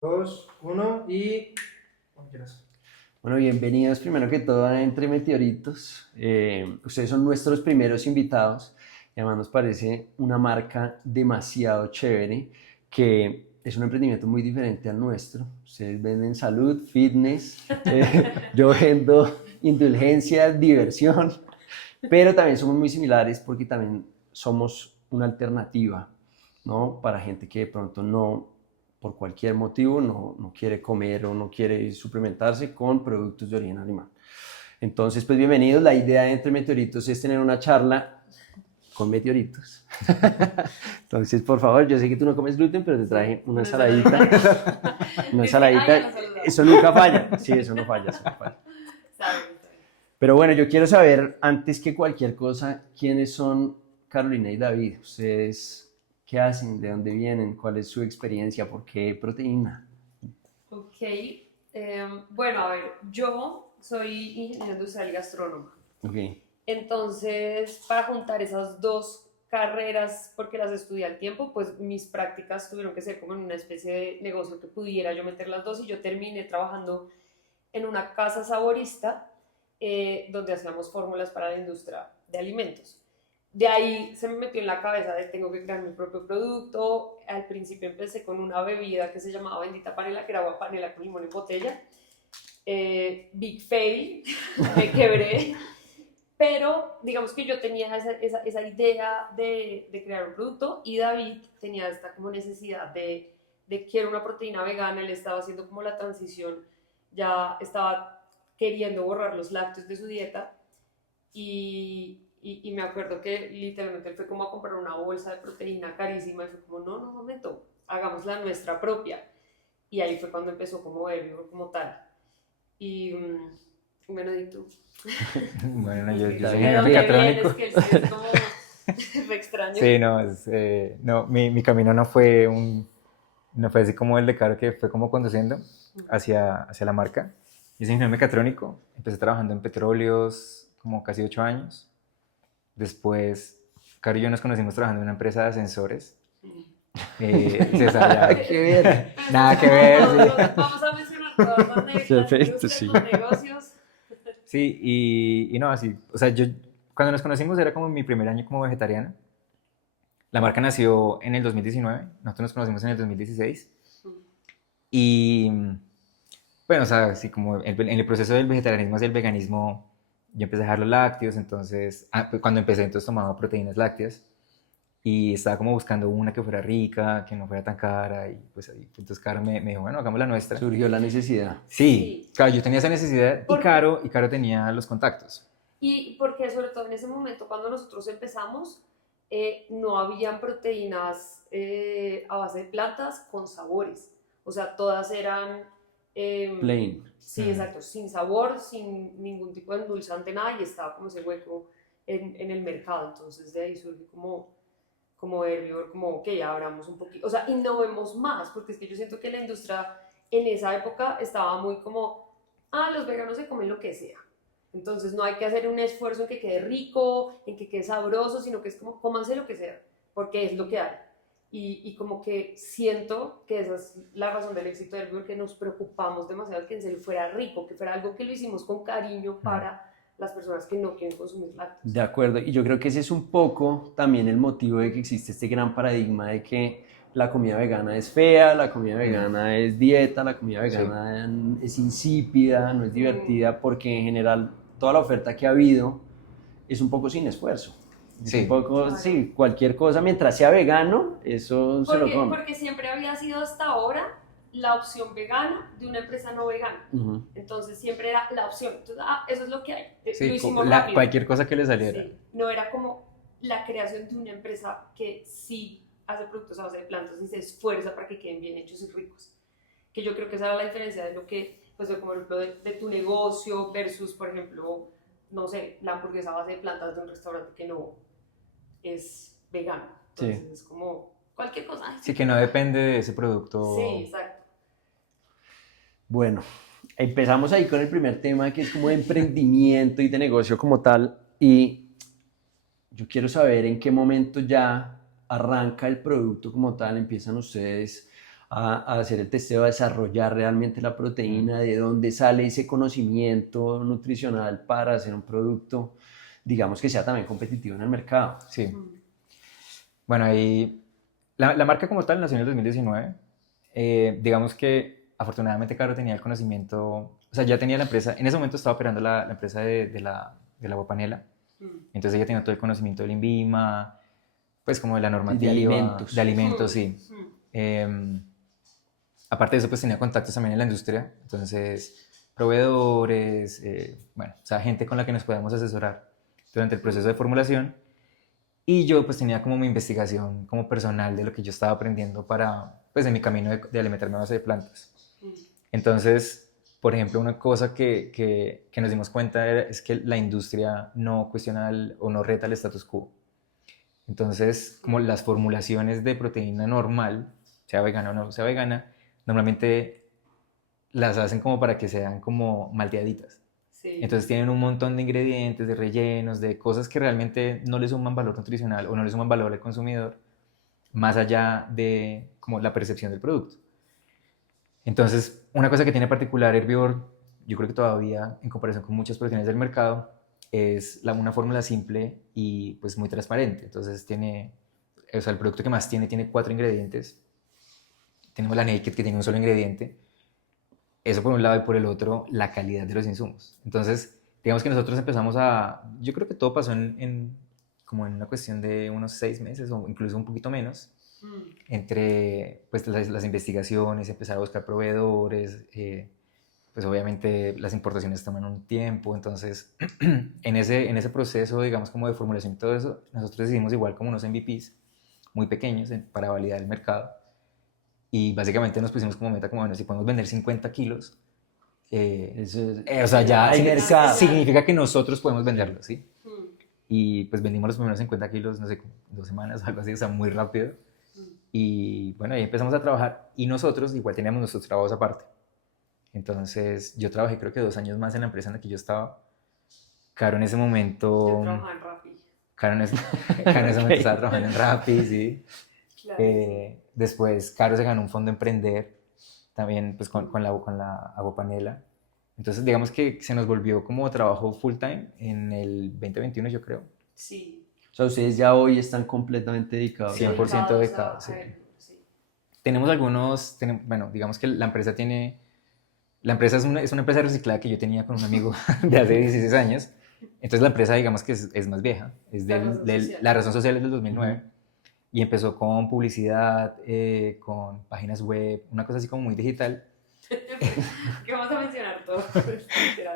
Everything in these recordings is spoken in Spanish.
Dos, uno y... Como quieras. Bueno, bienvenidos primero que todo a Entre Meteoritos. Ustedes son nuestros primeros invitados y además nos parece una marca demasiado chévere que es un emprendimiento muy diferente al nuestro. Ustedes venden salud, fitness, yo vendo indulgencia, diversión, pero también somos muy similares porque también somos una alternativa, ¿no? Para gente que de pronto no, por cualquier motivo, no quiere comer o no quiere suplementarse con productos de origen animal. Entonces, pues bienvenidos. La idea de Entre Meteoritos es tener una charla con meteoritos. Entonces, por favor, yo sé que tú no comes gluten, pero te traje una ensaladita. Una ensaladita. Eso nunca falla. Sí, eso no falla, eso no falla. Pero bueno, yo quiero saber, antes que cualquier cosa, quiénes son Carolina y David. Ustedes, ¿qué hacen? ¿De dónde vienen? ¿Cuál es su experiencia? ¿Por qué proteína? Ok, bueno, a ver, yo soy ingeniero industrial y gastrónoma. Ok. Entonces, para juntar esas dos carreras, porque las estudié al tiempo, pues mis prácticas tuvieron que ser como en una especie de negocio que pudiera yo meter las dos y yo terminé trabajando en una casa saborista donde hacíamos fórmulas para la industria de alimentos. De ahí se me metió en la cabeza de tengo que crear mi propio producto. Al principio empecé con una bebida que se llamaba Bendita Panela, que era agua panela con limón en botella. Big fail, me quebré. Pero digamos que yo tenía esa idea de crear un producto y David tenía esta como necesidad de quiero una proteína vegana. Él estaba haciendo como la transición, ya estaba queriendo borrar los lácteos de su dieta y me acuerdo que literalmente él fue como a comprar una bolsa de proteína carísima y fue como, no, no, un momento, hagamos la nuestra propia. Y ahí fue cuando empezó como Herbivore como tal. Y bueno, ¿y tú? Bueno, yo ¿De soy David, ingeniero dónde mecatrónico. vienes? Que es como re extraño. Sí, no, no mi camino no fue así como el de Caro, que fue como conduciendo hacia la marca. Yo soy ingeniero mecatrónico, empecé trabajando en petróleos como casi 8 años. Después, Caro y yo nos conocimos trabajando en una empresa de ascensores. César, Nada que ver. nada que ver, sí. Vamos a mencionar todas las Perfecto, industrias, sí. los negocios. Sí, y no, así, o sea, cuando nos conocimos era como mi primer año como vegetariana. La marca nació en el 2019, nosotros nos conocimos en el 2016. Y, bueno, o sea, así como en el proceso del vegetarianismo hacia el veganismo, yo empecé a dejar los lácteos, entonces, pues cuando empecé, entonces tomaba proteínas lácteas. Y estaba como buscando una que fuera rica, que no fuera tan cara, y pues ahí, entonces Caro me dijo, bueno, hagamos la nuestra. Surgió la necesidad. Sí, claro, yo tenía esa necesidad y Caro tenía los contactos. Y porque sobre todo en ese momento cuando nosotros empezamos, no habían proteínas a base de plantas con sabores. O sea, todas eran... Plain. sí, exacto, sin sabor, sin ningún tipo de endulzante, nada, y estaba como ese hueco en el mercado. Entonces de ahí surgió como Herbivore, como, ok, abramos un poquito, o sea, innovemos más, porque es que yo siento que la industria en esa época estaba muy como, los veganos se comen lo que sea. Entonces no hay que hacer un esfuerzo en que quede rico, en que quede sabroso, sino que es como, cómanse lo que sea, porque es lo que hay. Y como que siento que esa es la razón del éxito del Herbivore, que nos preocupamos demasiado que en serio fuera rico, que fuera algo que lo hicimos con cariño para las personas que no quieren consumir lácteos. De acuerdo, y yo creo que ese es un poco también el motivo de que existe este gran paradigma de que la comida vegana es fea, la comida vegana es dieta, la comida Sí. vegana es insípida, no es Mm. divertida, porque en general toda la oferta que ha habido es un poco sin esfuerzo. Es un Sí. poco, Claro. sí, cualquier cosa, mientras sea vegano, eso se lo come. Porque siempre había sido hasta ahora la opción vegana de una empresa no vegana. Ujú. Entonces siempre era la opción. Entonces, eso es lo que hay. Sí, Lo hicimos rápido. cualquier cosa que le saliera. Sí. No era como la creación de una empresa que sí hace productos a base de plantas y se esfuerza para que queden bien hechos y ricos. Que yo creo que esa era la diferencia de lo que, pues, como ejemplo, de tu negocio versus, por ejemplo, no sé, la hamburguesa a base de plantas de un restaurante que no es vegano. Entonces Sí. es como cualquier cosa. Sí, que no depende de ese producto. Sí, exacto. Bueno, empezamos ahí con el primer tema que es como de emprendimiento y de negocio como tal. Y yo quiero saber en qué momento ya arranca el producto como tal, empiezan ustedes a hacer el testeo, a desarrollar realmente la proteína, de dónde sale ese conocimiento nutricional para hacer un producto, digamos, que sea también competitivo en el mercado. Sí. Mm. Bueno, ahí la marca como tal nació en el 2019. Digamos que afortunadamente Caro tenía el conocimiento, o sea, ya tenía la empresa, en ese momento estaba operando la empresa de la agua panela, Mm. entonces ella tenía todo el conocimiento del INVIMA, pues como de la normativa. alimentos. De alimentos, sí. Mm. Aparte de eso, pues tenía contactos también en la industria, entonces proveedores, bueno, o sea, gente con la que nos podíamos asesorar durante el proceso de formulación. Y yo pues tenía como mi investigación como personal de lo que yo estaba aprendiendo para, pues en mi camino de alimentarme a base de plantas. Mm. Entonces, por ejemplo, una cosa que nos dimos cuenta es que la industria no cuestiona o no reta el status quo. Entonces, como las formulaciones de proteína normal, sea vegana o no sea vegana, normalmente las hacen como para que sean como malteaditas. Sí. Entonces tienen un montón de ingredientes, de rellenos, de cosas que realmente no le suman valor nutricional o no le suman valor al consumidor, más allá de como la percepción del producto. Entonces, una cosa que tiene particular Herbivore, yo creo que todavía en comparación con muchas proteínas del mercado, es una fórmula simple y pues muy transparente. Entonces tiene, o sea, el producto que más tiene 4 ingredientes. Tenemos la Naked que tiene un solo ingrediente. Eso por un lado, y por el otro, la calidad de los insumos. Entonces, digamos que nosotros empezamos yo creo que todo pasó como en una cuestión de unos 6 meses o incluso un poquito menos, Mm. entre pues las investigaciones, empezar a buscar proveedores, pues obviamente las importaciones toman un tiempo, entonces en ese proceso, digamos, como de formulación y todo eso, nosotros decidimos igual como unos MVPs muy pequeños para validar el mercado. Y básicamente nos pusimos como meta, como bueno, si podemos vender 50 kilos, Eso o sea, ya hay mercado. significa que nosotros podemos venderlo, ¿sí? Mm. Y pues vendimos los primeros 50 kilos, no sé, como 2 semanas, algo así, o sea, muy rápido. Mm. Y bueno, ahí empezamos a trabajar y nosotros igual teníamos nuestros trabajos aparte. Entonces yo trabajé creo que 2 años más en la empresa en la que yo estaba. Caro en ese Yo momento... trabajaba en Rappi. Caro en ese momento estaba trabajando en Rappi, sí. Claro. Después, Caro se ganó un fondo Emprender, también pues con la aguapanela. Entonces, digamos que se nos volvió como trabajo full time en el 2021, yo creo. Sí. O sea, ustedes ya hoy están completamente dedicados. 100% dedicados, sí. Sí. Tenemos bueno, digamos que la empresa es una empresa reciclada que yo tenía con un amigo de hace 16 años. Entonces, la empresa, digamos que es más vieja. La razón social es del 2009. Y empezó con publicidad, con páginas web, una cosa así como muy digital. ¿Qué vamos a mencionar todo?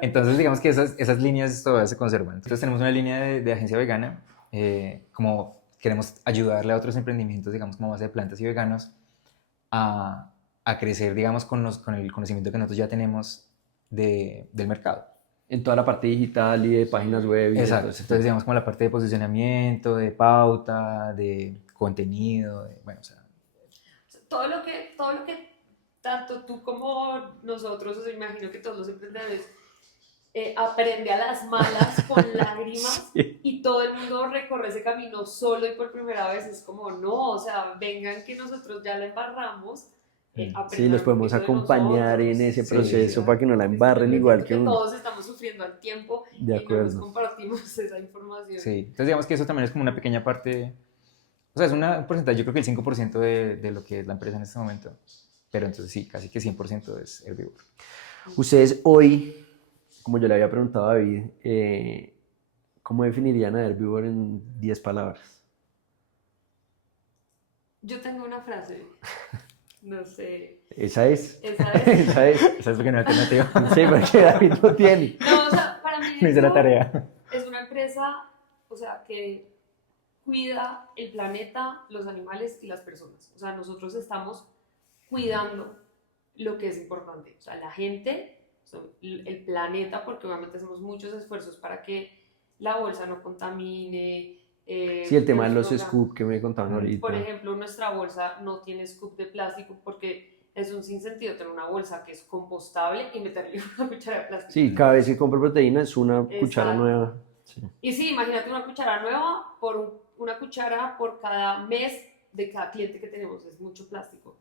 Entonces, digamos que esas líneas todavía se conservan. Entonces, tenemos una línea de agencia vegana, como queremos ayudarle a otros emprendimientos, digamos, como base de plantas y veganos, a crecer, digamos, con el conocimiento que nosotros ya tenemos del mercado. En toda la parte digital y de páginas web. Y Exacto. de todo Entonces, digamos, como la parte de posicionamiento, de pauta, de contenido, bueno, o sea... Todo lo que tanto tú como nosotros, o sea, imagino que todos los emprendedores, aprende a las malas con lágrimas Sí. y todo el mundo recorre ese camino solo y por primera vez es como, no, o sea, vengan que nosotros ya la embarramos. Sí, aprendan los un podemos poquito de acompañar nosotros. en ese Sí, proceso sí. para que no la embarren igual que uno. Todos estamos sufriendo al tiempo De y no nos acuerdo. compartimos esa información. Sí, entonces digamos que eso también es como una pequeña parte, o sea, es un porcentaje, yo creo que el 5% de lo que es la empresa en este momento, pero entonces sí, casi que 100% es Herbivore. Ustedes hoy, como yo le había preguntado a David, ¿cómo definirían a Herbivore en 10 palabras? Yo tengo una frase, no sé, Esa es. esa es. Esa es. ¿Esa es porque no tengo tío? Sí, porque David no tiene. No, o sea, para mí Me hice la eso tarea. es una empresa, o sea, que cuida el planeta, los animales y las personas. O sea, nosotros estamos cuidando lo que es importante. O sea, la gente, o sea, el planeta, porque obviamente hacemos muchos esfuerzos para que la bolsa no contamine. Sí, el tema de los nuestro- scoops que me contaban ahorita. Por ejemplo, nuestra bolsa no tiene scoop de plástico porque es un sinsentido tener una bolsa que es compostable y meterle una cuchara de plástico. Sí, cada vez que compro proteína es una cuchara Exacto. nueva. Sí. Y sí, imagínate una cuchara nueva una cuchara por cada mes de cada cliente que tenemos, es mucho plástico.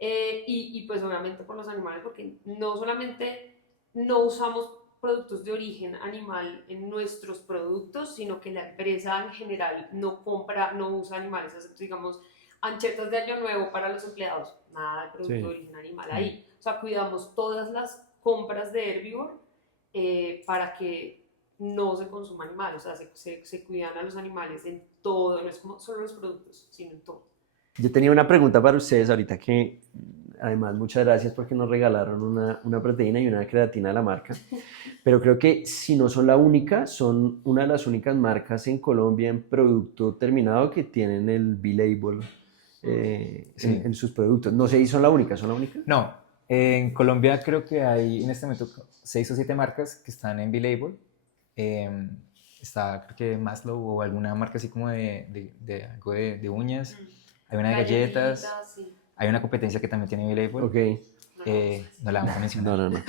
y pues obviamente por los animales, porque no solamente no usamos productos de origen animal en nuestros productos, sino que la empresa en general no compra, no usa animales, excepto, digamos, anchetas de año nuevo para los empleados, nada de producto de Sí. origen animal ahí. O sea, cuidamos todas las compras de Herbivore para que no se consuma animal, o sea, se cuidan a los animales en todo, no es como solo los productos, sino en todo. Yo tenía una pregunta para ustedes ahorita que, además, muchas gracias porque nos regalaron una proteína y una creatina a la marca. Pero creo que si no son la única, son una de las únicas marcas en Colombia en producto terminado que tienen el B-Label Sí. en sus productos. No sé si son la única, ¿son la única? No, en Colombia creo que hay en este momento 6 o 7 marcas que están en B-Label. Está creo que Maslow o alguna marca así como de algo de uñas. Hay una de galletas. Galletitas, sí. Hay una competencia que también tiene B-Label. Ok. No la vamos a mencionar. No.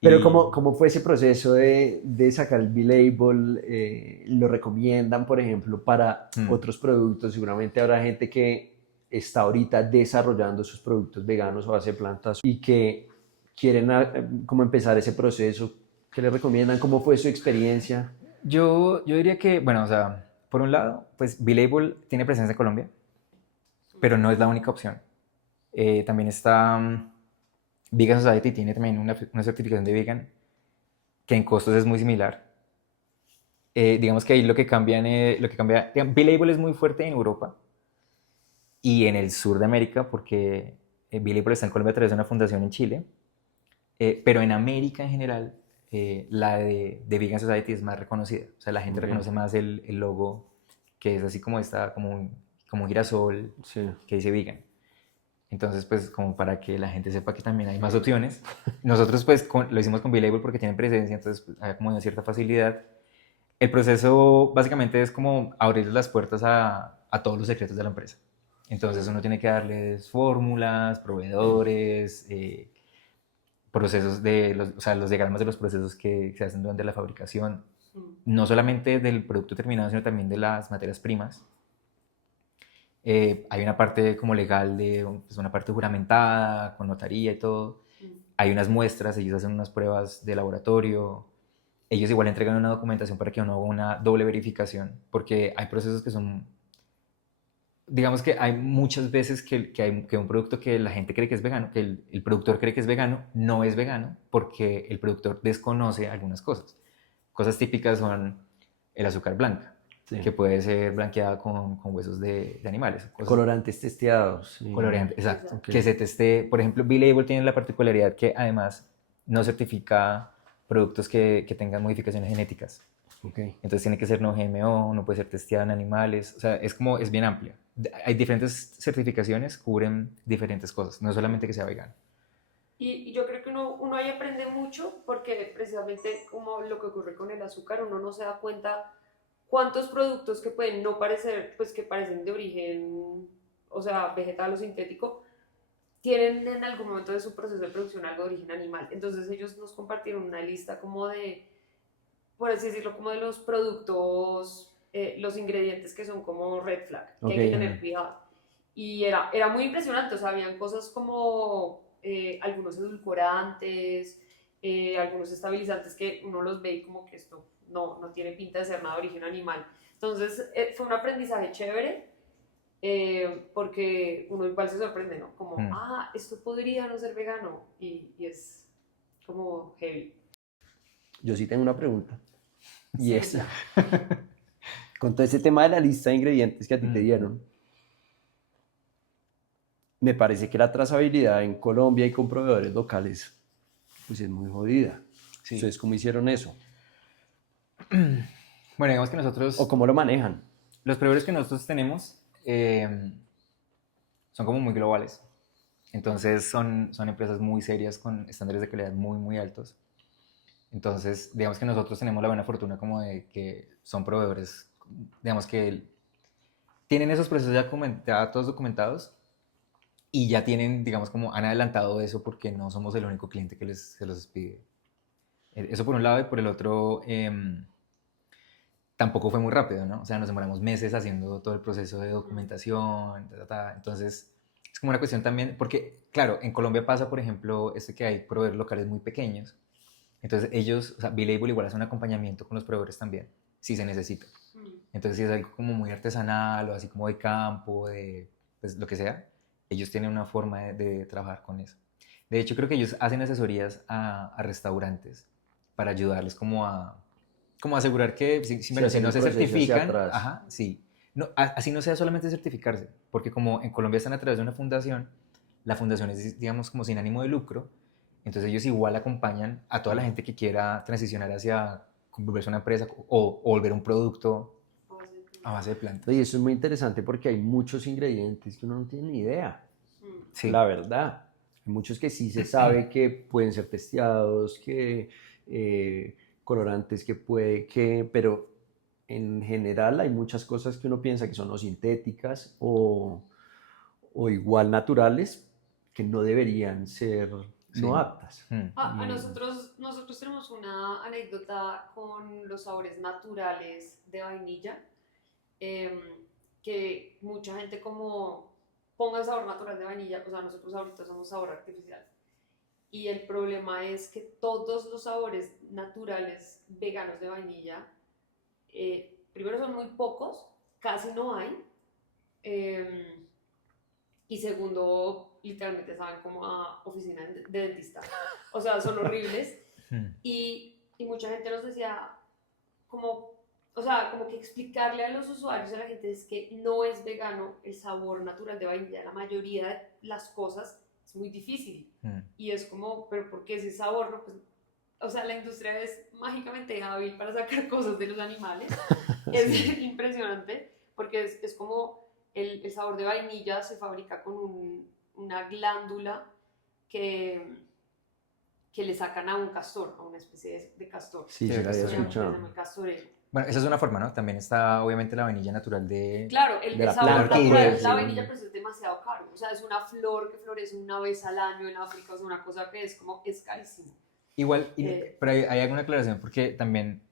Pero Y- ¿cómo fue ese proceso de sacar el B-Label? ¿Lo recomiendan, por ejemplo, para otros productos? Seguramente habrá gente que está ahorita desarrollando sus productos veganos o base de plantas y que quieren como empezar ese proceso. ¿Qué le recomiendan? ¿Cómo fue su experiencia? yo diría que, bueno, o sea, por un lado, pues B-Label tiene presencia en Colombia, pero no es la única opción. También está Vegan Society, tiene también una certificación de vegan, que en costos es muy similar. Digamos que ahí lo que cambia, B-Label es muy fuerte en Europa y en el sur de América, porque B-Label está en Colombia a través de una fundación en Chile, pero en América en general, la de Vegan Society es más reconocida. O sea, la gente reconoce más el logo, que es así como está, como un girasol, Sí. que dice vegan. Entonces, pues, como para que la gente sepa que también hay más opciones. Nosotros, pues, lo hicimos con B-Label porque tienen presencia, entonces, pues, hay como una cierta facilidad. El proceso, básicamente, es como abrir las puertas a todos los secretos de la empresa. Entonces, uno tiene que darles fórmulas, proveedores, procesos o sea, los diagramas de los procesos que se hacen durante la fabricación, no solamente del producto terminado, sino también de las materias primas. Hay una parte como legal, pues una parte juramentada, con notaría y todo. Hay unas muestras, ellos hacen unas pruebas de laboratorio. Ellos igual entregan una documentación para que uno haga una doble verificación, porque hay procesos que son, digamos que hay muchas veces que un producto que la gente cree que es vegano, que el productor cree que es vegano, no es vegano porque el productor desconoce algunas cosas. Cosas típicas son el azúcar blanca, Sí. que puede ser blanqueada con huesos de animales. Colorantes testeados. Sí. Coloreante, exacto. Ok. Que se teste, por ejemplo, B-Label tiene la particularidad que además no certifica productos que tengan modificaciones genéticas. Okay. Entonces tiene que ser no GMO, no puede ser testeada en animales, o sea, es bien amplia. Hay diferentes certificaciones, cubren diferentes cosas, no solamente que sea vegano. Y yo creo que uno ahí aprende mucho porque precisamente como lo que ocurre con el azúcar, uno no se da cuenta cuántos productos que pueden no parecer, pues que parecen de origen, o sea, vegetal o sintético, tienen en algún momento de su proceso de producción algo de origen animal. Entonces ellos nos compartieron una lista como de, por así decirlo, como de los productos, los ingredientes que son como red flag, que hay que tener cuidado. Y era muy impresionante, o sea, habían cosas como algunos edulcorantes, algunos estabilizantes que uno los ve y como que esto no tiene pinta de ser nada de origen animal. Entonces fue un aprendizaje chévere, porque uno igual se sorprende, ¿no? Como, esto podría no ser vegano y es como heavy. Yo sí tengo una pregunta. Y es, con todo ese tema de la lista de ingredientes que a ti te dieron, me parece que la trazabilidad en Colombia y con proveedores locales, pues es muy jodida. Sí. Entonces, ¿cómo hicieron eso? Bueno, digamos que nosotros... ¿O cómo lo manejan? Los proveedores que nosotros tenemos son como muy globales. Entonces son empresas muy serias con estándares de calidad muy, muy altos. Entonces, digamos que nosotros tenemos la buena fortuna como de que son proveedores, digamos que tienen esos procesos ya todos documentados y ya tienen, digamos, como han adelantado eso porque no somos el único cliente que se los pide. Eso por un lado, y por el otro, tampoco fue muy rápido, ¿no? O sea, nos demoramos meses haciendo todo el proceso de documentación, entonces es como una cuestión también, porque claro, en Colombia pasa, por ejemplo, que hay proveedores locales muy pequeños. Entonces ellos, o sea, B-Label igual hace un acompañamiento con los proveedores también, si se necesita. Mm. Entonces si es algo como muy artesanal o así como de campo, de pues, lo que sea, ellos tienen una forma de trabajar con eso. De hecho, creo que ellos hacen asesorías a restaurantes para ayudarles como a asegurar que, bueno, si hacer no el se proceso hacia certifican, atrás. ajá, sí. No, así no sea solamente certificarse, porque como en Colombia están a través de una fundación, la fundación es, digamos, como sin ánimo de lucro, entonces ellos igual acompañan a toda la gente que quiera transicionar hacia volverse una empresa o volver un producto a base de plantas. Y eso es muy interesante porque hay muchos ingredientes que uno no tiene ni idea, Mm. Sí. la verdad. Hay muchos que sí se sabe que pueden ser testeados, que colorantes que puede que, pero en general hay muchas cosas que uno piensa que son o sintéticas o igual naturales que no deberían ser Sí. no aptas. A Y- nosotros tenemos una anécdota con los sabores naturales de vainilla, em, que mucha gente como ponga sabor natural de vainilla, o sea, nosotros ahorita somos sabor artificial. Y el problema es que todos los sabores naturales veganos de vainilla, primero son muy pocos, casi no hay, em, y segundo, literalmente saben como a oficina de dentista. O sea, son horribles. Hmm. Y mucha gente nos decía, como, o sea, como que explicarle a los usuarios, a la gente, es que no es vegano el sabor natural de vainilla. La mayoría de las cosas es muy difícil. Hmm. Y es como, ¿pero por qué ese sabor? No, pues, o sea, la industria es mágicamente hábil para sacar cosas de los animales. Es impresionante, porque es como el sabor de vainilla se fabrica con una glándula que, que le sacan a un castor, a una especie de castor. Sí, Sí, se la había castorero. Se llama escuchado. el castorero. Bueno, esa es una forma, ¿no? También está obviamente la vainilla natural de... Claro, De el la sabor planta, natural pues, de la sí. vainilla pues es demasiado caro. O sea, es una flor que florece una vez al año en África, o sea, una cosa que es como, es carísimo. Igual, Eh. pero hay alguna aclaración porque también,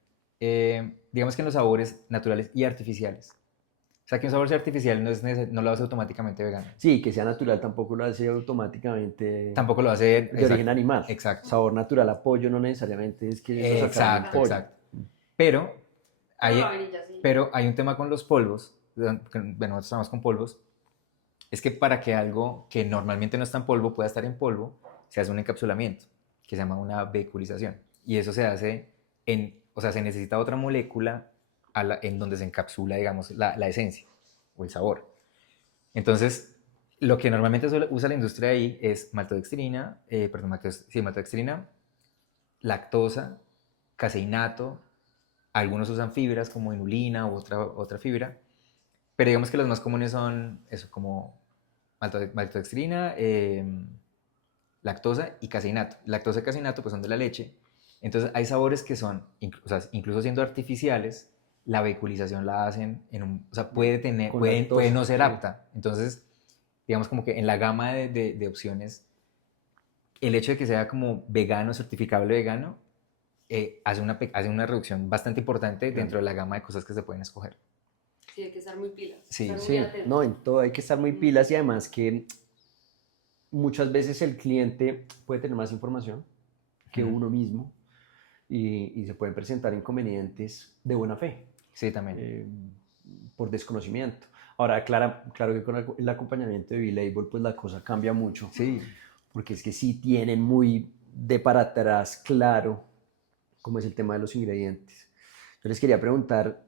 digamos que en los sabores naturales y artificiales, o sea que un sabor sea artificial no lo hace automáticamente vegano. Sí, que sea natural tampoco lo hace automáticamente Tampoco lo hace de origen exacto, animal. Exacto. Sabor natural a pollo no necesariamente es que lo sacaron del Exacto, pollo. exacto. Pero Pero hay, la vainilla sí. pero hay un tema con los polvos, bueno, nosotros trabajamos con polvos, es que para que algo que normalmente no está en polvo pueda estar en polvo, se hace un encapsulamiento, que se llama una vehiculización. Y eso se hace o sea, se necesita otra molécula en donde se encapsula, digamos, la esencia o el sabor. Entonces, lo que normalmente usa la industria ahí es maltodextrina, maltodextrina, lactosa, caseinato, algunos usan fibras como inulina u otra fibra, pero digamos que los más comunes son eso, como maltodextrina, lactosa y caseinato. Lactosa y caseinato pues son de la leche. Entonces hay sabores que son, o sea, incluso siendo artificiales, la vehiculización la hacen o sea, Con puede lactosa, no ser sí. apta. Entonces, digamos como que en la gama de opciones, el hecho de que sea como vegano, certificable vegano, hace una reducción bastante importante dentro de la gama de cosas que se pueden escoger. Sí, hay que estar muy pilas. Sí, estar muy Sí, atentos. no, en todo hay que estar muy pilas y además que muchas veces el cliente puede tener más información que Ujú. uno mismo y se pueden presentar inconvenientes de buena fe, Sí, también. por desconocimiento. Ahora, claro que con el acompañamiento de B-Label pues la cosa cambia mucho, Sí. porque es que sí tienen muy de para atrás claro cómo es el tema de los ingredientes. Yo les quería preguntar,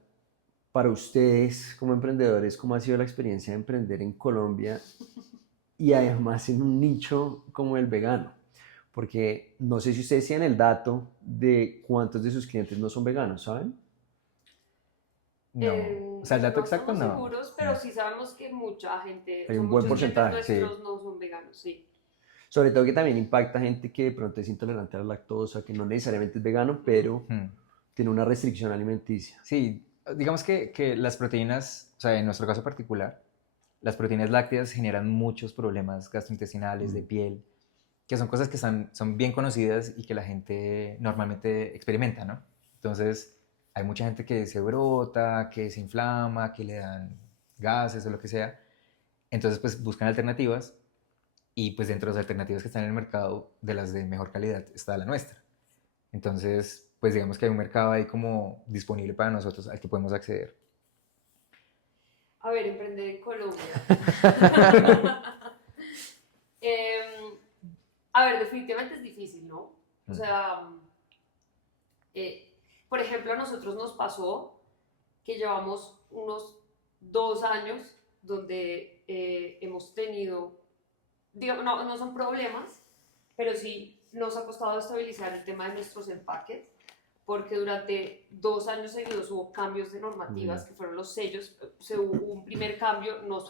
para ustedes como emprendedores, ¿cómo ha sido la experiencia de emprender en Colombia y además en un nicho como el vegano? Porque no sé si ustedes tienen el dato de cuántos de sus clientes no son veganos, ¿saben? No. O sea, el dato no exacto estamos no. seguros, pero sí sabemos que mucha gente, Hay o sea, un buen muchos clientes porcentaje, sí. nuestros no son veganos, sí. Sobre todo que también impacta gente que de pronto es intolerante a la lactosa, que no necesariamente es vegano, pero Hmm. tiene una restricción alimenticia. Sí, digamos que las proteínas, o sea, en nuestro caso particular, las proteínas lácteas generan muchos problemas gastrointestinales, de piel, que son cosas que son bien conocidas y que la gente normalmente experimenta, ¿no? Entonces, hay mucha gente que se brota, que se inflama, que le dan gases o lo que sea. Entonces, pues buscan alternativas y pues dentro de las alternativas que están en el mercado, de las de mejor calidad, está la nuestra. Entonces, pues digamos que hay un mercado ahí como disponible para nosotros al que podemos acceder. A ver, emprender en Colombia. Em, a ver, definitivamente es difícil, ¿no? O sea, por ejemplo, a nosotros nos pasó que llevamos unos 2 años donde hemos tenido, digamos, no son problemas, pero sí nos ha costado estabilizar el tema de nuestros empaques, porque durante 2 años seguidos hubo cambios de normativas, que fueron los sellos. Hubo un primer cambio, nos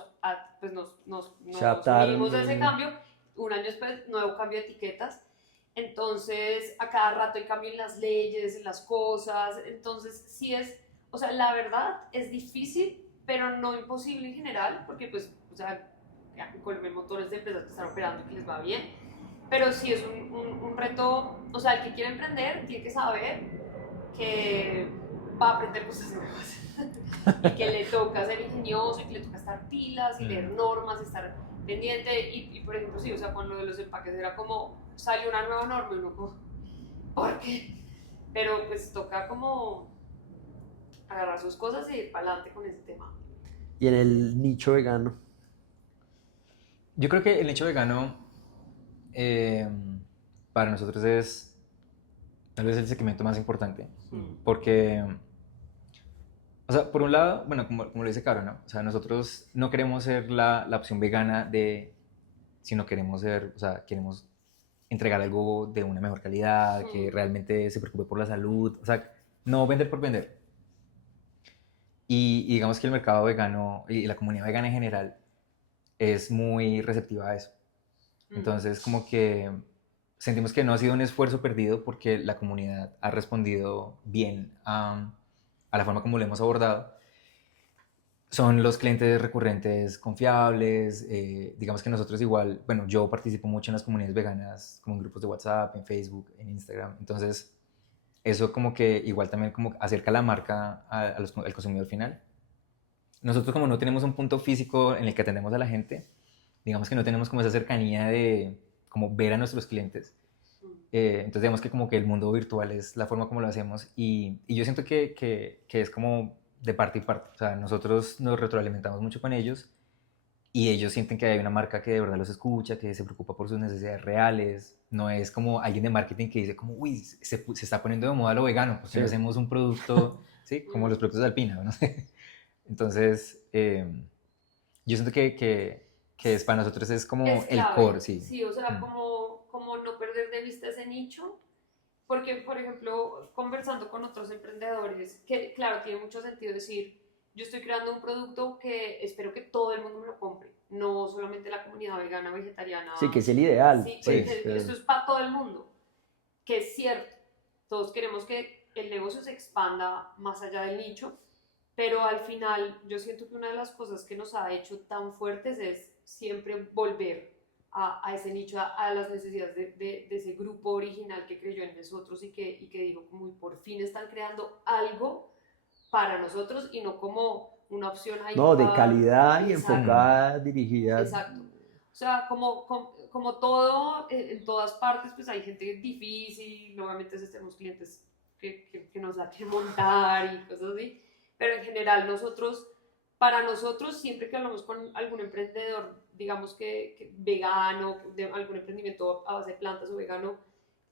Se adaptaron. unimos a ese cambio, un año después, nuevo cambio de etiquetas. Entonces, a cada rato hay cambio en las leyes, en las cosas. Entonces, sí es, o sea, la verdad es difícil, pero no imposible en general, porque pues, o sea, en Colombia hay montones de empresas que están operando y que les va bien. Pero sí es un reto, o sea, el que quiere emprender tiene que saber que va a aprender cosas nuevas y que le toca ser ingenioso y que le toca estar pilas y leer normas y estar pendiente. Y por ejemplo, sí, o sea, cuando de los empaques era como, salió una nueva norma y uno como, ¿por qué? Pero pues toca como agarrar sus cosas y ir para adelante con ese tema. Y en el nicho vegano. Yo creo que el nicho vegano para nosotros es tal vez el segmento más importante, porque, o sea, por un lado, bueno, como lo dice Caro, ¿no? O sea, nosotros no queremos ser la opción vegana sino queremos ser, o sea, queremos entregar algo de una mejor calidad, que realmente se preocupe por la salud, o sea, no vender por vender. Y digamos que el mercado vegano y la comunidad vegana en general es muy receptiva a eso. Entonces, como que sentimos que no ha sido un esfuerzo perdido porque la comunidad ha respondido bien a la forma como lo hemos abordado. Son los clientes recurrentes confiables. Digamos que nosotros igual, bueno, yo participo mucho en las comunidades veganas, como en grupos de WhatsApp, en Facebook, en Instagram. Entonces, eso como que igual también como acerca la marca al consumidor final. Nosotros como no tenemos un punto físico en el que atendemos a la gente, digamos que no tenemos como esa cercanía de como ver a nuestros clientes. Entonces digamos que como que el mundo virtual es la forma como lo hacemos y yo siento que es como de parte y parte. O sea, nosotros nos retroalimentamos mucho con ellos y ellos sienten que hay una marca que de verdad los escucha, que se preocupa por sus necesidades reales. No es como alguien de marketing que dice como, uy, se está poniendo de moda lo vegano, porque no hacemos un producto, ¿sí? Como los productos de Alpina, no sé. Entonces, yo siento que es, para nosotros es como Es el clave, core, sí. sí, o sea, como no perder de vista ese nicho, porque, por ejemplo, conversando con otros emprendedores, que claro, tiene mucho sentido decir, yo estoy creando un producto que espero que todo el mundo me lo compre, no solamente la comunidad vegana, vegetariana. Sí, que es el ideal. Sí, Pues, que esto es para todo el mundo, que es cierto, todos queremos que el negocio se expanda más allá del nicho, pero al final yo siento que una de las cosas que nos ha hecho tan fuertes es siempre volver a ese nicho, a las necesidades de ese grupo original que creyó en nosotros y que dijo como por fin están creando algo para nosotros y no como una opción ahí. no, de calidad y Exacto. enfocada, dirigida. Exacto. O sea, como todo, en todas partes, pues hay gente difícil, obviamente tenemos clientes que nos la quieren montar y cosas así, pero en general para nosotros, siempre que hablamos con algún emprendedor, digamos que vegano, de algún emprendimiento a base de plantas o vegano,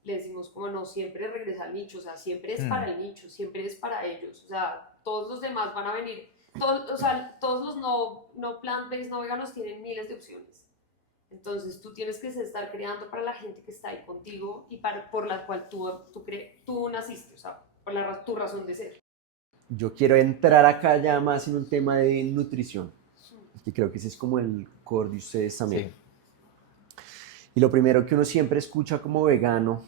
le decimos como no, siempre regresa al nicho, o sea, siempre es para el nicho, siempre es para ellos, o sea, todos los demás van a venir, o sea, todos los no plant-based, no veganos tienen miles de opciones. Entonces tú tienes que estar creando para la gente que está ahí contigo y por la cual tú naciste, o sea, por tu razón de ser. Yo quiero entrar acá ya más en un tema de nutrición, que creo que ese es como el core de ustedes también. Sí. Y lo primero que uno siempre escucha como vegano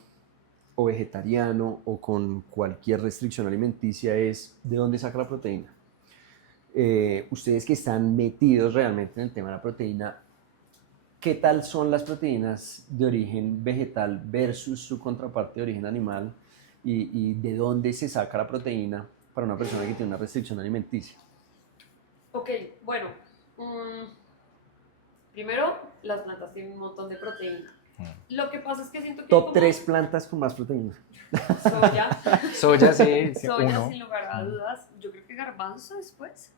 o vegetariano o con cualquier restricción alimenticia es ¿de dónde saca la proteína? Ustedes que están metidos realmente en el tema de la proteína, ¿qué tal son las proteínas de origen vegetal versus su contraparte de origen animal? Y de dónde se saca la proteína para una persona que tiene una restricción alimenticia. Ok, bueno, Primero, las plantas tienen un montón de proteína. Lo que pasa es que siento que Top como 3 plantas con más proteína. soya, Soya, sí, soya uno. sin lugar a dudas, yo creo que garbanzo después.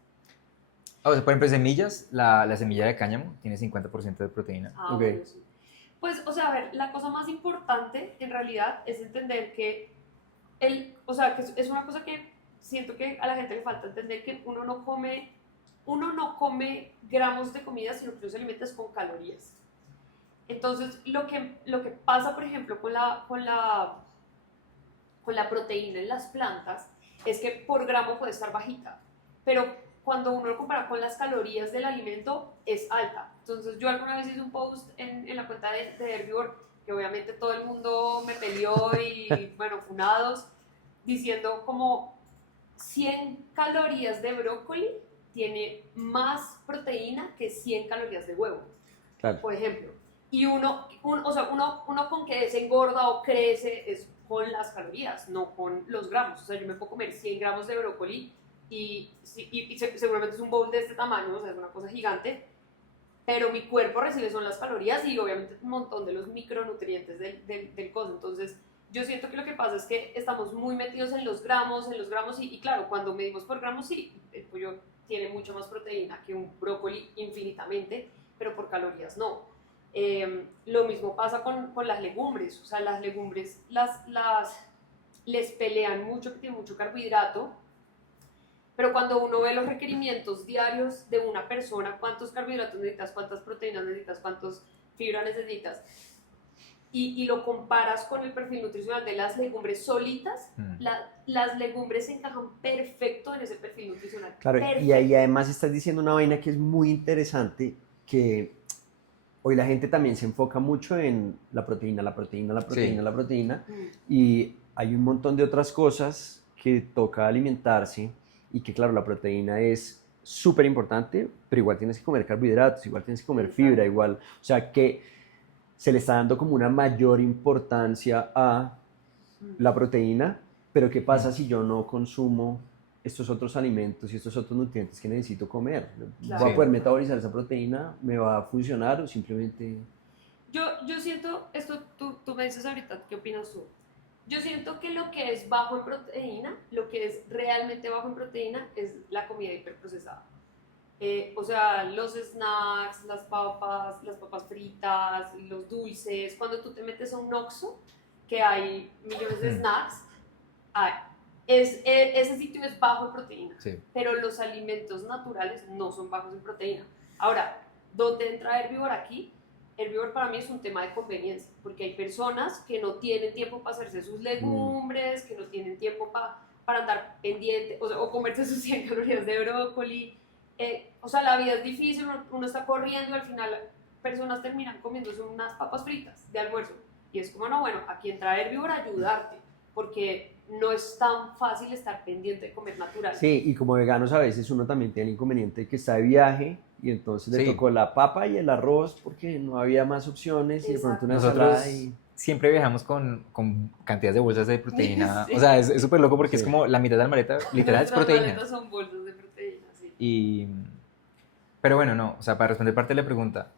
O sea, por ejemplo, semillas, la semilla de cáñamo tiene 50% de proteína. Ah, Ok. bueno, sí. Pues, o sea, a ver, la cosa más importante en realidad es entender que o sea, que es una cosa que siento que a la gente le falta entender, que uno no come gramos de comida, sino que uno se alimenta con calorías. Entonces, lo que pasa, por ejemplo, con la proteína en las plantas es que por gramo puede estar bajita, pero cuando uno lo compara con las calorías del alimento es alta. Entonces yo alguna vez hice un post en la cuenta de Herbivore, que obviamente todo el mundo me peleó y bueno, funados, diciendo como 100 calorías de brócoli tiene más proteína que 100 calorías de huevo, Claro. por ejemplo. Y o sea, uno con que se engorda o crece es con las calorías, no con los gramos. O sea, yo me puedo comer 100 gramos de brócoli y seguramente es un bowl de este tamaño, o sea, es una cosa gigante, pero mi cuerpo recibe son las calorías y obviamente un montón de los micronutrientes del coso. Entonces, yo siento que lo que pasa es que estamos muy metidos en los gramos y claro, cuando medimos por gramos, sí, el pollo tiene mucho más proteína que un brócoli infinitamente, pero por calorías no. Lo mismo pasa con las legumbres, o sea, las legumbres les pelean mucho, que tienen mucho carbohidrato, pero cuando uno ve los requerimientos diarios de una persona, cuántos carbohidratos necesitas, cuántas proteínas necesitas, cuántas fibras necesitas, y lo comparas con el perfil nutricional de las legumbres solitas, las legumbres se encajan perfecto en ese perfil nutricional. Claro, Perfecto. y ahí además estás diciendo una vaina que es muy interesante, que hoy la gente también se enfoca mucho en la proteína, la proteína, la proteína, Sí. la proteína, y hay un montón de otras cosas que toca alimentarse y que claro, la proteína es súper importante, pero igual tienes que comer carbohidratos, igual tienes que comer fibra, igual, o sea que se le está dando como una mayor importancia a la proteína, pero ¿qué pasa si yo no consumo estos otros alimentos y estos otros nutrientes que necesito comer? Claro. ¿Va a poder metabolizar esa proteína? ¿Me va a funcionar o simplemente...? Yo siento, esto tú me dices ahorita, ¿qué opinas tú? Yo siento que lo que es bajo en proteína, lo que es realmente bajo en proteína es la comida hiperprocesada. O sea, los snacks, las papas fritas, los dulces. Cuando tú te metes a un Oxxo, que hay millones de snacks, ese sitio es bajo en proteína. Sí. Pero los alimentos naturales no son bajos en proteína. Ahora, ¿dónde entra Herbivore aquí? Herbivore para mí es un tema de conveniencia, porque hay personas que no tienen tiempo para hacerse sus legumbres, que no tienen tiempo para andar pendiente, o comerse sus 100 calorías de brócoli. O sea, la vida es difícil, uno está corriendo y al final personas terminan comiéndose unas papas fritas de almuerzo. Y es como, no, bueno, aquí entra Herbivore a ayudarte, porque no es tan fácil estar pendiente de comer natural. Sí, y como veganos a veces uno también tiene el inconveniente de que está de viaje y entonces le Sí. tocó la papa y el arroz porque no había más opciones y de pronto una Nosotros ensalada y... siempre viajamos con cantidades de bolsas de proteína. Sí. O sea, es súper loco porque Sí. es como la mitad de la maleta, literal, es Nuestras proteína. maletas son bolsas de proteína, sí. Pero bueno, no, o sea, para responder parte de la pregunta,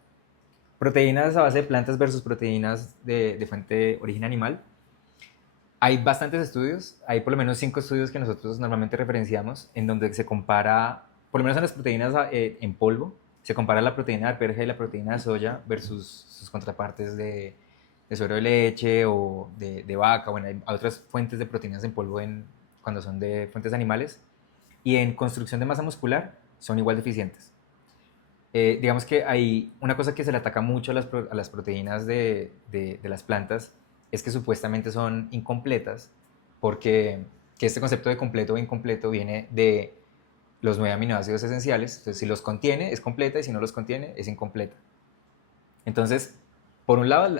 proteínas a base de plantas versus proteínas de fuente de origen animal. Hay bastantes estudios, hay por lo menos 5 estudios que nosotros normalmente referenciamos en donde se compara, por lo menos en las proteínas en polvo, se compara la proteína de arveja y la proteína de soya versus sus contrapartes de suero de leche o de vaca. Bueno, hay otras fuentes de proteínas en polvo cuando son de fuentes animales. Y en construcción de masa muscular son igual deficientes. Digamos que hay una cosa que se le ataca mucho a las proteínas de las plantas es que supuestamente son incompletas, porque que este concepto de completo o incompleto viene de los 9 aminoácidos esenciales. Entonces, si los contiene, es completa, y si no los contiene, es incompleta. Entonces, por un lado,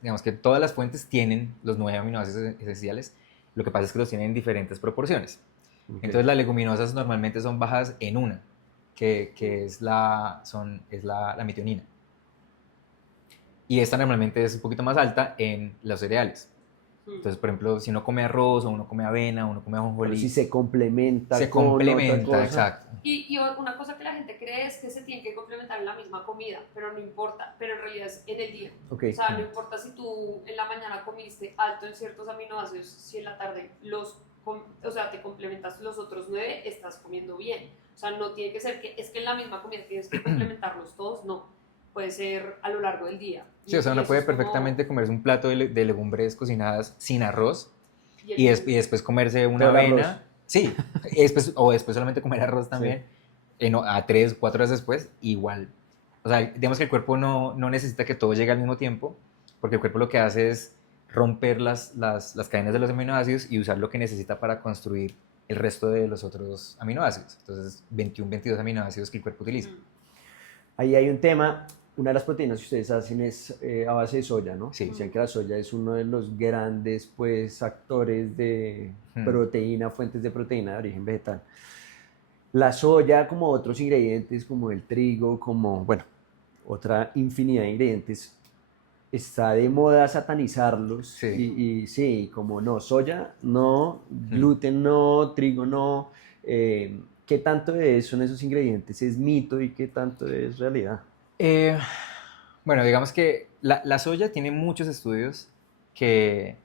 digamos que todas las fuentes tienen los 9 aminoácidos esenciales, lo que pasa es que los tienen en diferentes proporciones. Okay. Entonces, las leguminosas normalmente son bajas en una, que es la metionina. Y esta normalmente es un poquito más alta en los cereales. Entonces, por ejemplo, si uno come arroz o uno come avena o uno come Pero ajonjolí, si se complementa se con otra complementa, cosa. exacto. Y una cosa que la gente cree es que se tiene que complementar en la misma comida, pero no importa, pero en realidad es en el día. Ok. O sea, no importa si tú en la mañana comiste alto en ciertos aminoácidos, si en la tarde o sea, te complementas los otros 9, estás comiendo bien. O sea, no tiene que ser que es que en la misma comida tienes que complementarlos todos, no. Puede ser a lo largo del día. Sí, o sea, Y uno eso puede es como- perfectamente comerse un plato de legumbres cocinadas sin arroz y el- y después comerse una Todo el avena. arroz. Sí, y después solamente comer arroz también, a 3, 4 horas después, igual. O sea, digamos que el cuerpo no necesita que todo llegue al mismo tiempo, porque el cuerpo lo que hace es romper las cadenas de los aminoácidos y usar lo que necesita para construir el resto de los otros aminoácidos. Entonces, 21, 22 aminoácidos que el cuerpo utiliza. Ahí hay un tema, una de las proteínas que ustedes hacen es a base de soya, ¿no? Sí. Dicen que la soya es uno de los grandes, pues, actores de proteína, fuentes de proteína de origen vegetal. La soya, como otros ingredientes, como el trigo, como, bueno, otra infinidad de ingredientes, está de moda satanizarlos. Sí. Y sí, como no, soya no, gluten no, trigo no. ¿Qué tanto de eso son esos ingredientes? ¿Es mito y qué tanto es realidad? Bueno, digamos que la soya tiene muchos estudios que,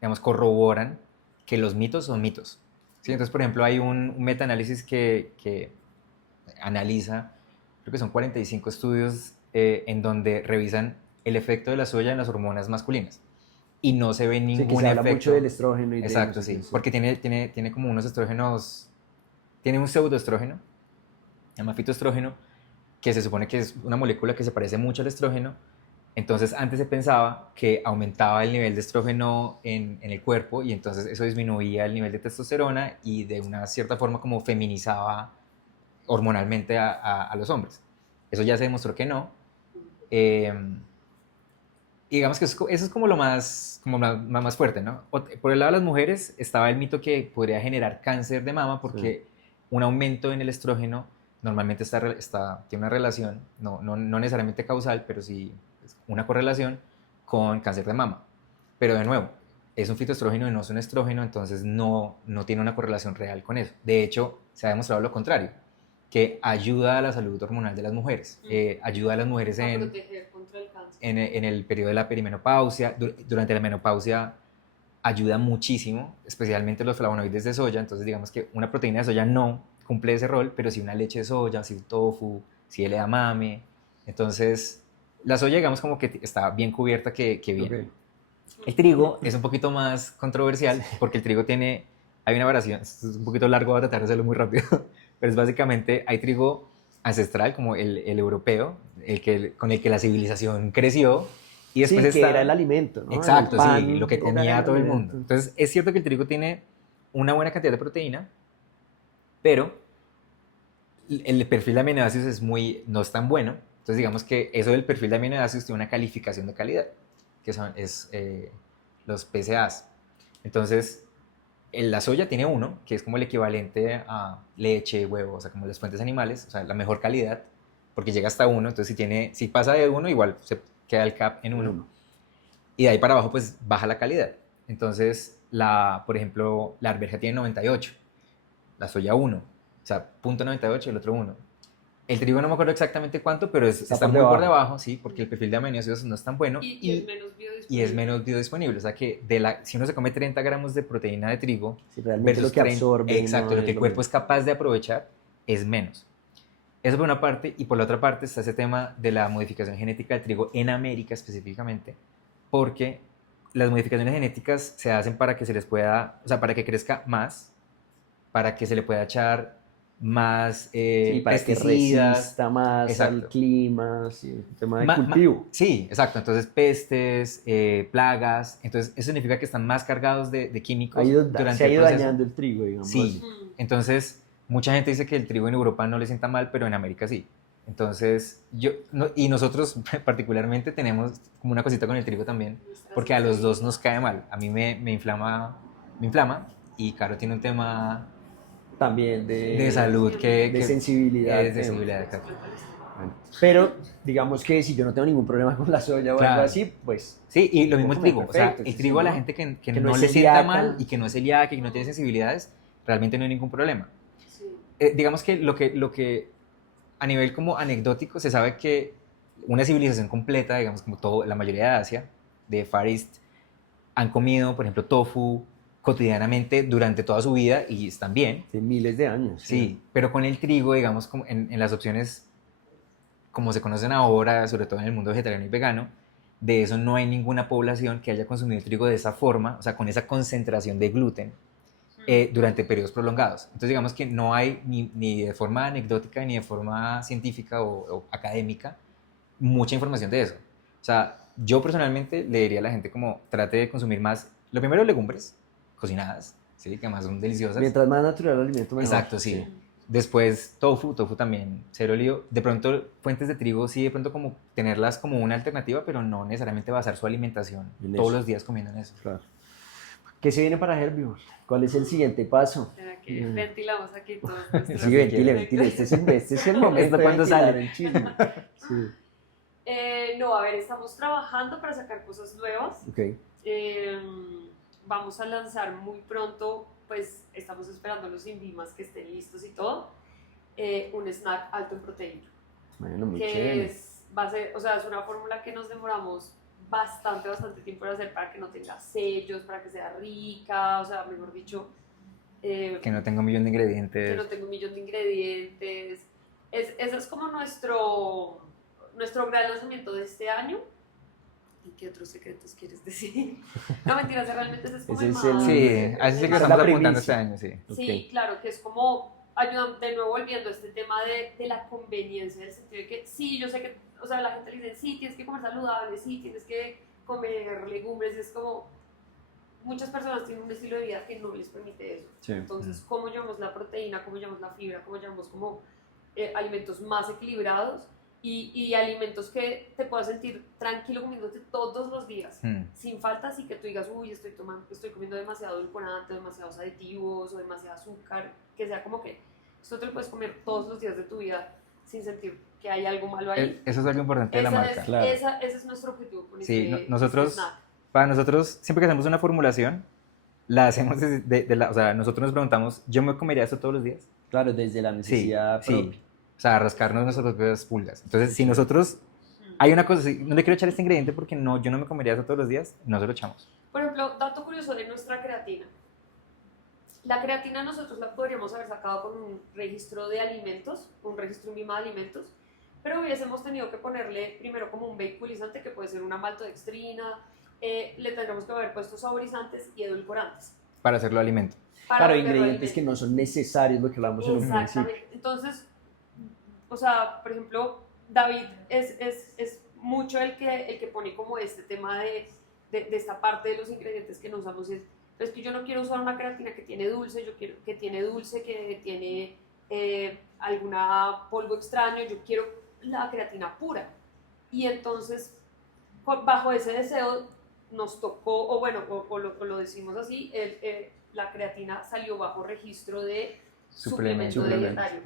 digamos, corroboran que los mitos son mitos. ¿Sí? Entonces, por ejemplo, hay un metaanálisis que analiza, creo que son 45 estudios en donde revisan el efecto de la soya en las hormonas masculinas. Y no se ve Sí, que ningún se habla efecto. mucho del estrógeno y de Exacto, no sé sí. qué, Porque tiene como unos estrógenos, tiene un pseudoestrógeno, se llama fitoestrógeno, que se supone que es una molécula que se parece mucho al estrógeno. Entonces, antes se pensaba que aumentaba el nivel de estrógeno en el cuerpo y entonces eso disminuía el nivel de testosterona y de una cierta forma como feminizaba hormonalmente a los hombres. Eso ya se demostró que no. Y digamos que eso es como lo más fuerte, ¿no? Por el lado de las mujeres estaba el mito que podría generar cáncer de mama porque un aumento en el estrógeno normalmente tiene una relación, no necesariamente causal, pero sí una correlación con cáncer de mama. Pero de nuevo, es un fitoestrógeno y no es un estrógeno, entonces no tiene una correlación real con eso. De hecho, se ha demostrado lo contrario, que ayuda a la salud hormonal de las mujeres, ayuda a las mujeres a proteger contra el cáncer. en el periodo de la perimenopausia. Durante la menopausia ayuda muchísimo, especialmente los flavonoides de soya. Entonces, digamos que una proteína de soya no cumple ese rol, pero sí una leche de soya, sí un tofu, sí el edamame. Entonces, la soya, digamos, como que está bien cubierta que bien. Okay. El trigo es un poquito más controversial porque el trigo hay una variación, es un poquito largo, voy a tratar de hacerlo muy rápido, pero es básicamente, hay trigo ancestral como el europeo, con el que la civilización creció, y después sí, que era el alimento, ¿no? Exacto, El pan sí, lo que era comía todo el alimento. mundo. Entonces, es cierto que el trigo tiene una buena cantidad de proteína, pero el perfil de aminoácidos no es tan bueno. Entonces, digamos que eso del perfil de aminoácidos tiene una calificación de calidad, que son los PCAs. Entonces, la soya tiene uno, que es como el equivalente a leche, huevo, o sea, como las fuentes animales, o sea, la mejor calidad, porque llega hasta uno. Entonces, si pasa de uno, igual se queda el cap en uno. Y de ahí para abajo, pues, baja la calidad. Entonces, por ejemplo, la arveja tiene 98, la soya 1, o sea, .98 y el otro 1. El trigo no me acuerdo exactamente cuánto, pero está muy por debajo, sí, porque el perfil de aminoácidos no es tan bueno y es menos biodisponible. y es menos biodisponible. O sea que si uno se come 30 gramos de proteína de trigo, sí, realmente lo que absorbe. Exacto, lo que el cuerpo es capaz de aprovechar es menos. Eso por una parte, y por la otra parte está ese tema de la modificación genética del trigo en América específicamente, porque las modificaciones genéticas se hacen para que se les pueda, o sea, para que crezca más, para que se le pueda echar más para pesticidas, que resista más exacto, al clima, sí, un tema de cultivo. Sí, exacto. Entonces, pestes, plagas. Entonces, eso significa que están más cargados de químicos durante se ha ido el proceso. dañando el trigo, digamos. Sí. Entonces, mucha gente dice que el trigo en Europa no le sienta mal, pero en América sí. Entonces, y nosotros particularmente tenemos como una cosita con el trigo también, porque a los dos nos cae mal. A mí me inflama, y Caro tiene un tema también de salud de sensibilidad. de sensibilidad, exacto. Bueno, pero digamos que si yo no tengo ningún problema con la soya o Claro. algo así, pues Sí, y lo mismo el Comer trigo. O sea, perfecto, el sí, trigo a la ¿no? gente que Que no no es le sienta celíaca. mal y que no es celíaca y que no tiene sensibilidades, realmente no hay ningún problema. Sí. Digamos que lo que a nivel como anecdótico se sabe que una civilización completa, digamos como todo, la mayoría de Asia, de Far East, han comido, por ejemplo, tofu cotidianamente durante toda su vida y están bien. de miles de años. Sí, pero con el trigo, digamos, como en las opciones como se conocen ahora, sobre todo en el mundo vegetariano y vegano, de eso no hay ninguna población que haya consumido trigo de esa forma, o sea, con esa concentración de gluten durante periodos prolongados. Entonces, digamos que no hay ni de forma anecdótica ni de forma científica o académica mucha información de eso. O sea, yo personalmente le diría a la gente como trate de consumir más, lo primero, legumbres cocinadas, ¿sí? Que además son deliciosas. Mientras más natural el alimento, mejor. Exacto, sí. Después tofu también, cero lío. De pronto fuentes de trigo sí, de pronto como tenerlas como una alternativa, pero no necesariamente basar su alimentación En todos eso. los días comiendo en eso. Claro. ¿Qué se viene para Herbivore? ¿Cuál es el siguiente paso? Será que ventilamos aquí todos Sí, nuestros ventile. proyectos. Este es el momento ¿Esto de cuándo ventilar sale? el chisme. Sí. No, a ver, estamos trabajando para sacar cosas nuevas. Ok. Vamos a lanzar muy pronto, pues estamos esperando los Invimas que estén listos y todo, un snack alto en proteína. Bueno, muy Que chévere. va a ser, o sea, es una fórmula que nos demoramos bastante tiempo en hacer para que no tenga sellos, para que sea rica, o sea, mejor dicho, Que no tenga un millón de que ingredientes. no tenga un millón de ingredientes. Ese es como nuestro gran lanzamiento de este año. ¿Y qué otros secretos quieres decir? No, mentiras, realmente ese es como Ese el es el- más... Sí, así sí que lo Esa es estamos la apuntando este primicia. año, sí. Sí, claro, que es como ayudan de nuevo volviendo a este tema de la conveniencia, en el sentido de que sí, yo sé que, o sea, la gente le dice, sí, tienes que comer saludable, sí, tienes que comer legumbres, y es como, muchas personas tienen un estilo de vida que no les permite eso. Sí. Entonces, ¿cómo llevamos la proteína, cómo llevamos la fibra, cómo llevamos como alimentos más equilibrados y alimentos que te puedas sentir tranquilo comiéndote todos los días? Mm. Sin falta, así que tú digas, uy, estoy comiendo demasiado edulcorante, demasiados aditivos o demasiado azúcar, que sea como que esto te lo puedes comer todos los días de tu vida sin sentir que hay algo malo ahí. Eso es algo importante de la marca. Claro. Ese es nuestro objetivo con Sí, este nosotros, snack. para nosotros, siempre que hacemos una formulación, la hacemos o sea, nosotros nos preguntamos, ¿yo me comería eso todos los días? Claro, desde la Sí, necesidad sí. propia. O sea, rascarnos nuestras propias pulgas. Entonces, si nosotros, hay una cosa, no le quiero echar este ingrediente porque no, yo no me comería eso todos los días, no se lo echamos. Por ejemplo, dato curioso de nuestra creatina. La creatina nosotros la podríamos haber sacado con un registro de alimentos, un registro INVIMA de alimentos, pero hubiésemos tenido que ponerle primero como un vehiculizante que puede ser una maltodextrina, le tendríamos que haber puesto saborizantes y edulcorantes. Para hacerlo alimento. Para Claro, volverlo ingredientes que no son necesarios, lo que hablamos en un principio. Exactamente. Entonces, o sea, por ejemplo, David es mucho el que pone como este tema de esta parte de los ingredientes que no usamos. Es que yo no quiero usar una creatina que tiene dulce, yo quiero que tiene dulce, que tiene alguna polvo extraño, yo quiero la creatina pura. Y entonces, bajo ese deseo, nos tocó, o bueno, o lo decimos así, la creatina salió bajo registro de suplemento dietario.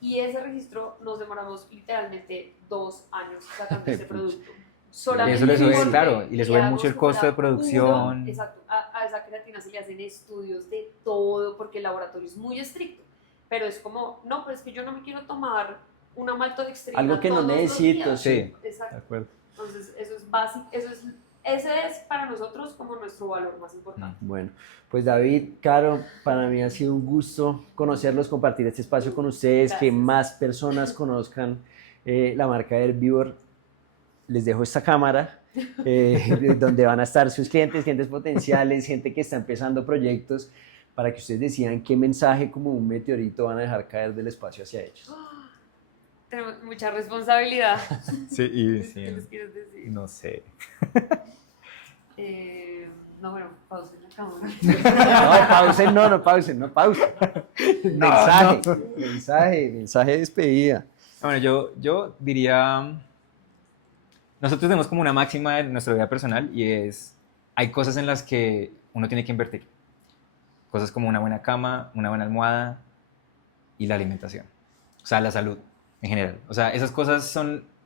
Y ese registro nos demoramos literalmente 2 años sacando ese producto. Y eso le sube, porque claro, y le sube queríamos mucho el que costo fuera de producción. puro. Exacto, a esa creatina se le hacen estudios de todo porque el laboratorio es muy estricto. Pero es como, no, pues es que yo no me quiero tomar una maltodextrina Algo que no todos los necesito, días. sí. Exacto. De acuerdo. Entonces, eso es básico, ese es para nosotros como nuestro valor más importante. Bueno, pues David, Caro, para mí ha sido un gusto conocerlos, compartir este espacio con ustedes, que Gracias. más personas conozcan la marca Herbivore. Les dejo esta cámara donde van a estar sus clientes potenciales, gente que está empezando proyectos, para que ustedes decidan qué mensaje como un meteorito van a dejar caer del espacio hacia ellos. Tenemos mucha responsabilidad. Sí, y ¿Qué les quieres decir? no sé. No, bueno, pausen la cámara. No pausen. Mensaje de despedida. Bueno, yo diría, nosotros tenemos como una máxima en nuestra vida personal y es, hay cosas en las que uno tiene que invertir. Cosas como una buena cama, una buena almohada y la alimentación. O sea, la salud. en general. O sea, esas cosas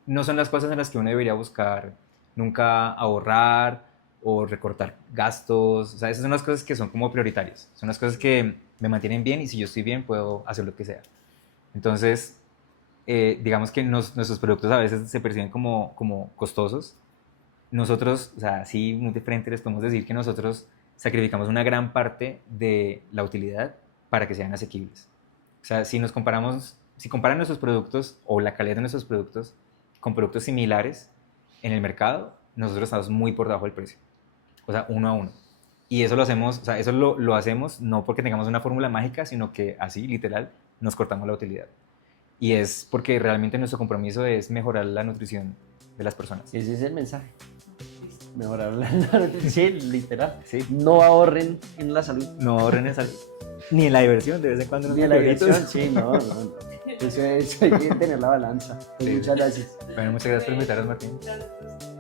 no son las cosas en las que uno debería buscar nunca ahorrar o recortar gastos. O sea, esas son las cosas que son como prioritarias. Son las cosas que me mantienen bien y si yo estoy bien puedo hacer lo que sea. Entonces, digamos que nuestros productos a veces se perciben como costosos. Nosotros, o sea, sí, muy de frente les podemos decir que nosotros sacrificamos una gran parte de la utilidad para que sean asequibles. O sea, si comparan nuestros productos o la calidad de nuestros productos con productos similares en el mercado, nosotros estamos muy por debajo del precio. O sea, uno a uno. Y eso lo hacemos, o sea, eso lo hacemos no porque tengamos una fórmula mágica, sino que así, literal, nos cortamos la utilidad. Y es porque realmente nuestro compromiso es mejorar la nutrición de las personas. Ese es el mensaje. Mejorar la nutrición, sí, literal. Sí. No ahorren en la salud. No ahorren en ni en la diversión, de vez en cuando. Ni en la diversión, sí, no. Eso hay que tener la balanza. Pues Sí. muchas gracias. Bueno, muchas gracias por invitarnos, Martín. Gracias.